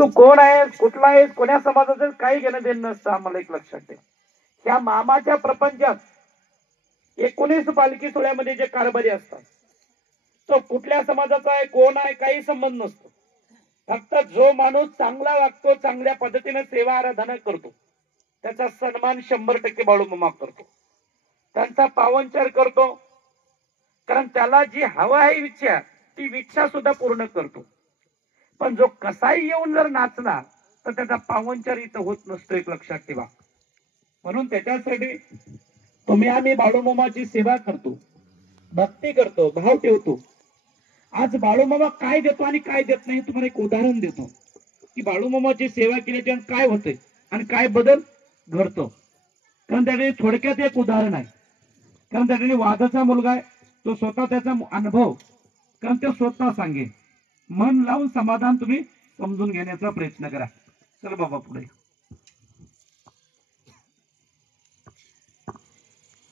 तू कोण आहेस, कुठला आहेस, कोण्या समाजाचं काही घेणं देणं नसतं. आम्हाला एक लक्षात ठेव, त्या मामाच्या प्रपंचात 19 पालखी सोहळ्यामध्ये जे कारभारी असतात तो कुठल्या समाजाचा आहे, कोण आहे, काही संबंध नसतो. फक्त जो माणूस चांगला वागतो, चांगल्या पद्धतीने सेवा आराधना करतो, त्याचा सन्मान 100% बाळूमामा करतो, त्यांचा पावनचार करतो. कारण त्याला जी हवा आहे इच्छा, ती इच्छा सुद्धा पूर्ण करतो. पण जो कसाही येऊन जर नाचला तर त्याचा पावनचार इथं होत नसतो, एक लक्षात ठेवा. म्हणून त्याच्यासाठी तुम्ही आम्ही बाळूमामाची सेवा करतो, भक्ती करतो, भाव ठेवतो. आज बाळूमामा काय देतो आणि काय देत नाही तुम्हाला एक उदाहरण देतो की बाळूमामाची सेवा केल्याच्या काय होते आणि काय बदल घडतो. कारण त्याने थोडक्यात एक उदाहरण आहे. कारण त्याने वादाचा मुलगा आहे, तो स्वतः त्याचा अनुभव कारण ते स्वतः सांगेल. मन लावून समाधान तुम्ही समजून घेण्याचा प्रयत्न करा. चल बाबा पुढे.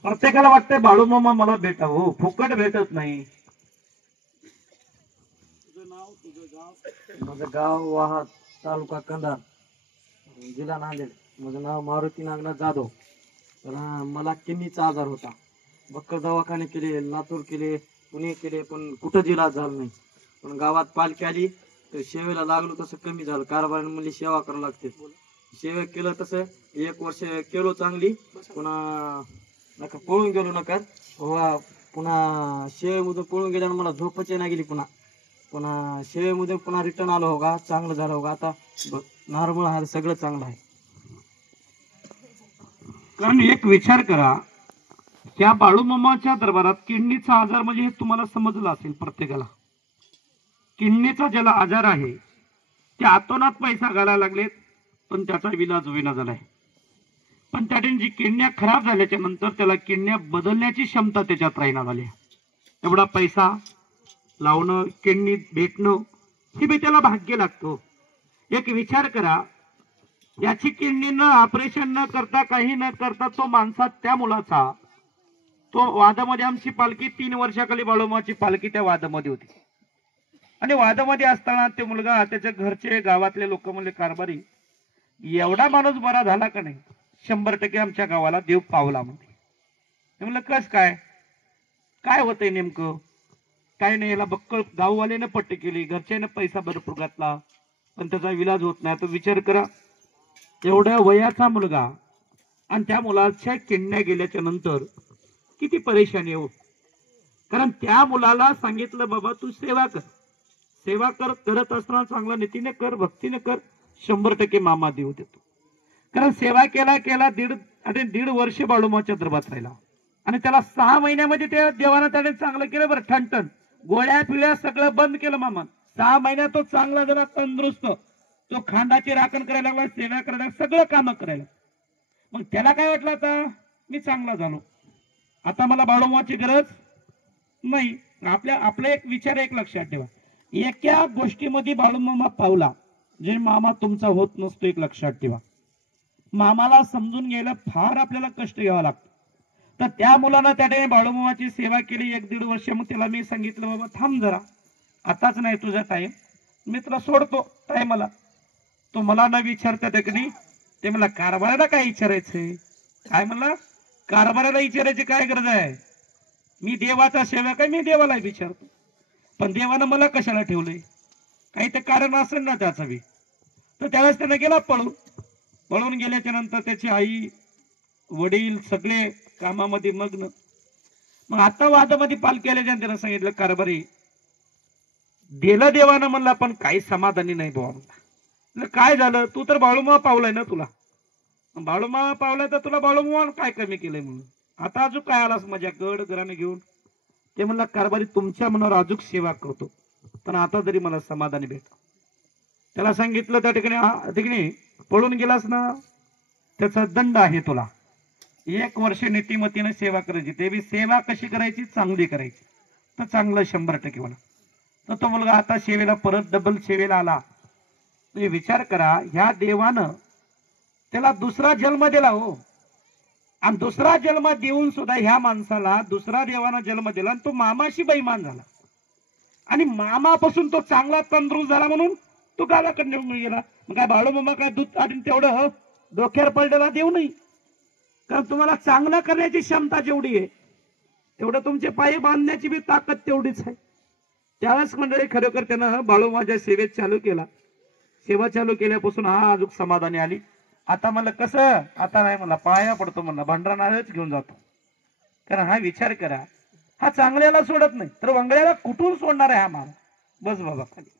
प्रत्येकाला वाटतंय बाळूमामा मला भेटावं, फुकट भेटत नाही. माझं गाव वाहत, तालुका कंधार, जिल्हा नांदेड. माझं नाव मारुती नागनाथ जाधव. तर मला किडनीचा आजार होता. बक्कळ दवाखाने केले, लातूर केले, पुणे केले, पण कुठं इलाज झाला नाही. पण गावात पालखी आली तर सेवेला लागलो तसं कमी झालं. कारभाराने म्हणली सेवा करावं लागते. सेवा केलं तसं 1 वर्ष केलो चांगली. पुन्हा नका पळून गेलो नका पुन्हा सेवेमधून पळून गेल्यानं मला झोपच नाही गेली. पुन्हा सेवेमध्ये पुन्हा रिटर्न आलो हो का, चांगलं झालं हो का. आता नॉर्मल आहे, सगळं चांगलं आहे. कारण एक विचार करा, त्या बाळूमामाच्या दरबारात किडनीचा आजार म्हणजे हे तुम्हाला समजलं असेल प्रत्येकाला. किडनीचा ज्याला आजार आहे ते आतोनात पैसा घालायला लागलेत, पण त्याचा विलाज होईना झालाय. पण त्याने जी किडन्या खराब झाल्याच्या नंतर त्याला किडन्या बदलण्याची क्षमता त्याच्यात राहीना झाली. एवढा पैसा लावणं, किडनी भेटणं ही बी त्याला भाग्य लागतो. एक विचार करा, याची किडनी न ऑपरेशन न करता, काही न करता तो माणसात त्या मुलाचा तो वादामध्ये, आमची पालखी 3 वर्षाखाली बाळूमाची पालखी त्या वादामध्ये होती. आणि वादामध्ये असताना ते मुलगा, त्याच्या घरचे, गावातले लोक म्हणले कारभारी एवढा माणूस बरा झाला का नाही, 100% आमच्या गावाला देव पावला म्हणते. म्हणलं कस काय, काय होतंय नेमकं. काय नाही, याला बक्कळ गाववाल्याने पट्टी केली, घरच्याने पैसा भरपूर घातला, पण त्याचा विलाज होत नाही. तो विचार करा, एवढ्या वयाचा मुलगा आणि त्या मुलाच्या किडन्या गेल्याच्या नंतर किती परेशानी हो. कारण त्या मुलाला सांगितलं बाबा तू सेवा कर, सेवा कर, करत असताना चांगला नीतीने कर, भक्तीने कर, 100% मामा देव देतो. कारण सेवा केला केला दीड वर्ष बाळूमाच्या दरबारात राहिला आणि त्याला 6 महिन्यामध्ये त्या देवानं त्याने चांगलं केलं. बरं, ठणठण गोळ्या पिळ्या सगळं बंद केलं मामा. 6 महिन्यात तो चांगला जरा तंदुरुस्त, तो खांदाची राखण करायला लागला, सेवा करायला, सगळं काम करायला. मग त्याला काय वाटलं, आता मी चांगला झालो, आता मला बाळूमाची गरज नाही. आपला एक विचार एक लक्षात ठेवा, एका गोष्टीमध्ये बाळूमामा पावला जे मामा तुमचा होत नसतो, एक लक्षात ठेवा. मामाला समजून घ्यायला फार आपल्याला कष्ट घ्यावं लागतं. तर त्या मुलानं त्याने बाळूमामाची सेवा केली 1-1.5 वर्ष. मग त्याला मी सांगितलं बाबा थांब जरा, आताच नाही तुझा टाइम, मी तुला सोडतो टाइमला. तो मला न विचारता त्याकडे ते मला कारभाराला काय विचारायचंय, काय म्हणला कारभाराला विचारायची काय गरज आहे, मी देवाचा सेवक आहे, मी देवाला विचारतो. पण देवानं मला कशाला ठेवलंय, काही तर कारण असेल ना त्याचा बी. तर त्यावेळेस त्यानं गेला पळून गेल्याच्या नंतर त्याची आई वडील सगळे कामामध्ये मग्न. मग आता वादामध्ये पालखी आल्याच्या त्यानं सांगितलं कारभारी दिलं देवानं म्हणला, पण काही समाधानी नाही बाबा. काय झालं, तू तर बाळूमामा पावलाय ना, तुला बाळूमामा पावलाय तर तुला बाळूमामा काय कमी केलंय म्हणून आता अजून काय आलास माझ्या गड घराने घेऊन. ते म्हणला कारभारी तुमच्या मनावर अजूक सेवा करतो, पण आता तरी मला समाधानी भेट. त्याला सांगितलं त्या ठिकाणी पळून गेलास ना, त्याचा दंड आहे तुला. 1 वर्ष नीतिमतीने सेवा करायची, ते बी सेवा कशी करायची, चांगली करायची, तर चांगलं 100% म्हणा. तर तो मुलगा आता सेवेला परत डबल सेवेला आला. तुम्ही विचार करा, ह्या देवानं त्याला दुसरा जन्म दिला हो. आणि दुसरा जन्म देऊन सुद्धा ह्या माणसाला दुसरा देवानं जन्म दिला आणि तो मामाशी बैमान झाला. आणि मामापासून तो चांगला तंदुरुस्त झाला म्हणून तो गावाकडे निघून गेला. मग काय बाळूमामा काय दूध आणि तेवढं डोक्यावर पडलेला देऊ नाही. कारण तुम्हाला चांगलं करण्याची क्षमता जेवढी आहे तेवढं तुमचे पाय बांधण्याची बी ताकद तेवढीच आहे. त्यावेळेस मंडळी खरोखर त्यानं बाळूमामाच्या सेवेत चालू केला. सेवा चालू केल्यापासून हा अजून समाधानी आली. आता म्हणलं कसं, आता नाही मला पाया पडतो म्हणलं, भांडणारच घेऊन जातो. कारण हा विचार करा, हा चांगल्याला सोडत नाही तर वंगड्याला कुठून सोडणार आहे हा मार. बस बाबा खाली.